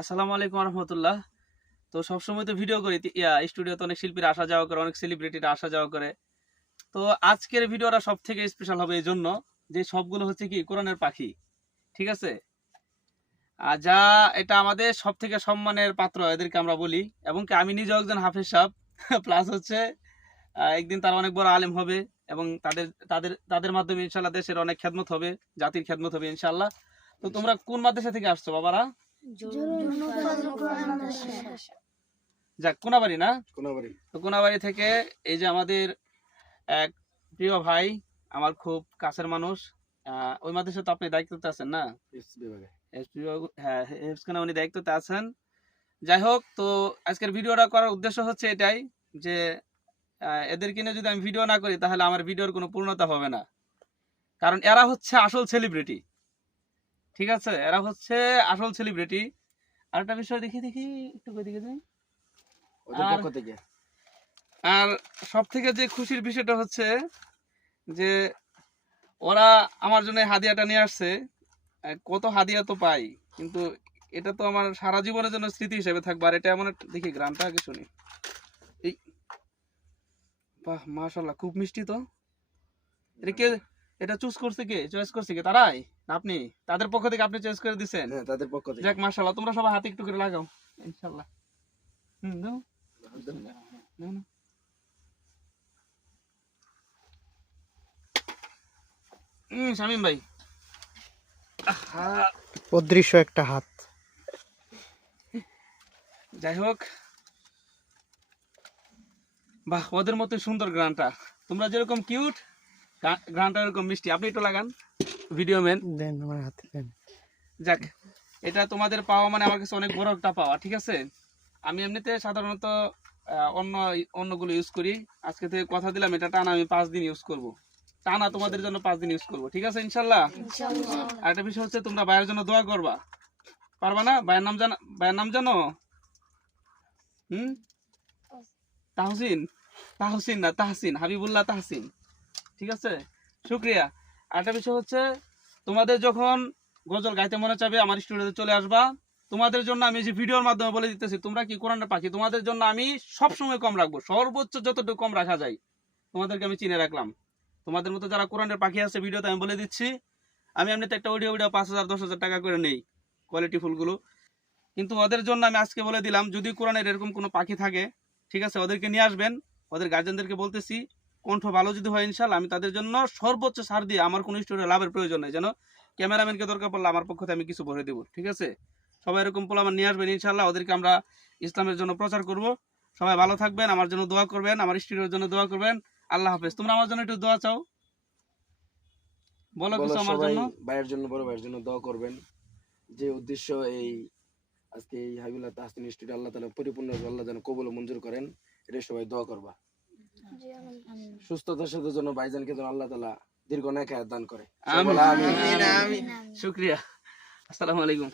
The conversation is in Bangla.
আসসালামু আলাইকুম রহমতুল্লাহ। তো সবসময় তো ভিডিও করি, স্টুডিওতে অনেক শিল্পীরা আসা যাওয়া করে, অনেক সেলিব্রিটিরা আসা যাওয়া করে। তো আজকের ভিডিওটা সব থেকে স্পেশাল হবে এই জন্য যে সবগুলো হচ্ছে কি কোরআনের পাখি, ঠিক আছে। আর যা এটা আমাদের সব থেকে সম্মানের পাত্র এদেরকে আমরা বলি, এবং কি আমি নিজেও একজন হাফেজ সাহেব প্লাস হচ্ছে একদিন তারা অনেক বড় আলেম হবে, এবং তাদের তাদের তাদের মাধ্যমে ইনশাল্লাহ দেশের অনেক খেদমত হবে, জাতির খেদমত হবে ইনশাল্লাহ। তো তোমরা কোন মাদ্রাসা থেকে আসছো বাবারা? যাক, কোনাবাড়ি না? তো কোনাবাড়ি থেকে এই যে আমাদের এক প্রিয় ভাই, আমার খুব কাছের মানুষ, ওই মাদ্রাসা তো আপনি দায়িত্বতে আছেন না? হ্যাঁ, হেফজখানা উনি দায়িত্বতে আছেন। যাই হোক, তো আজকের ভিডিওটা করার উদ্দেশ্য হচ্ছে এটাই যে এদেরকে নিয়ে যদি আমি ভিডিও না করি তাহলে আমার ভিডিওর কোনো পূর্ণতা হবে না, কারণ এরা হচ্ছে আসল সেলিব্রিটি, ঠিক আছে। এরা হচ্ছে আসল সেলিব্রিটি। আরেকটা বিষয় দেখি একটু দিকে যাই। আর সব থেকে যে খুশির বিষয়টা হচ্ছে যে ওরা আমার জন্য হাদিয়াটা নিয়ে আসছে। কত হাদিয়া তো পাই, কিন্তু এটা তো আমার সারা জীবনের জন্য স্মৃতি হিসেবে থাকবে। আর এটা এমন দেখি গ্রামটা আগে শুনি। এই বাহ, মাশাআল্লাহ, খুব মিষ্টি তো। এটা কে, এটা চুজ করছে কে, চয়েস করছে কে? তারাই না আপনি? তাদের পক্ষ থেকে আপনি চয়েস করে দিবেন? হ্যাঁ, তাদের পক্ষ থেকে। যাক মাশাআল্লাহ, তোমরা সবাই হাতে একটু করে লাগাও ইনশাআল্লাহ। দাও না। শামীম ভাই, অদৃশ্য একটা হাত। যাই হোক, বাহ, ওদের মতো সুন্দর গ্রানটা। তোমরা যেরকম কিউট, গ্রানটা এরকম মিষ্টি। আপনি একটু লাগান, ভিডিও ম্যান। দেন আমার হাতে দেন। যাক, এটা তোমাদের পাওয়া মানে আমার কাছে অনেক বড় একটা পাওয়া, ঠিক আছে। আমি এমনিতে সাধারণত অন্যগুলো ইউজ করি। আজকে থেকে কথা দিলাম এটা টানা আমি 5 দিন ইউজ করব, টানা তোমাদের জন্য 5 দিন ইউজ করব, ঠিক আছে ইনশাল্লাহ। আর একটা বিষয় হচ্ছে তোমরা ভাইয়ের জন্য দোয়া করবা, পারবা না? ভাইয়ের নাম জানো? তাহসিন, তাহসিন না তাহসিন, হাবিবুল্লাহ তাহসিন, ঠিক আছে। শুক্রিয়া। আরেকটা বিষয় হচ্ছে তোমাদের যখন গজল গাইতে মনে চাবে আমার স্টুডিওতে চলে আসবা। তোমাদের জন্য আমি যে ভিডিওর মাধ্যমে বলে দিতেছি, তোমরা কি কোরআনের পাখি, তোমাদের জন্য আমি সব সময় কম রাখবো, সর্বোচ্চ যতটুকু কম রাখা যায় তোমাদেরকে আমি চিনে রাখলাম। তোমাদের মতো যারা কোরআনের পাখি আছে ভিডিওতে আমি বলে দিচ্ছি, আমি এমনিতে একটা অডিও 5,000 10,000 টাকা করে নেই কোয়ালিটি ফুলগুলো, কিন্তু ওদের জন্য আমি আজকে বলে দিলাম যদি কোরআনের এরকম কোনো পাখি থাকে, ঠিক আছে, ওদেরকে নিয়ে আসবেন। ওদের গার্জেনদেরকে বলতেছি কণ্ঠ ভালো যদি হয় ইনশাল্লাহ আমি তাদের জন্য সর্বোচ্চ ছাড় দিয়ে, আমার কোনো স্টুডিও লাভের প্রয়োজন নেই, যেন ক্যামেরাম্যানকে দরকার পড়লে আমার পক্ষ থেকে আমি কিছু ভরে দেবো, ঠিক আছে। সবাই এরকম পোলামান নিয়ে আসবেন ইনশাল্লাহ। ওদেরকে আমরা ইসলামের জন্য প্রচার করব। সবাই ভালো থাকবেন, আমার জন্য দোয়া করবেন, আমার স্টুডিওর জন্য দোয়া করবেন। আল্লাহ হাফেজ। তোমরা আমার জন্য একটু দোয়া চাও, বলো কিছু আমার জন্য। ভাইয়ের জন্য, বড় ভাইয়ের জন্য দোয়া করবেন। যে উদ্দেশ্য এই আজকে এই হাবিবুল্লাহ তাহসিন স্টুডিও আল্লাহ তাআলা পরিপূর্ণ আল্লাহ যেন কবুল ও মঞ্জুর করেন, এটা সবাই দোয়া করবা। সুস্থতার সাথে জন্য ভাইজানকে যেন আল্লাহ তাআলা দীর্ঘ নেক হায়াত দান করে। আমিন। শুকরিয়া। আসসালামু আলাইকুম।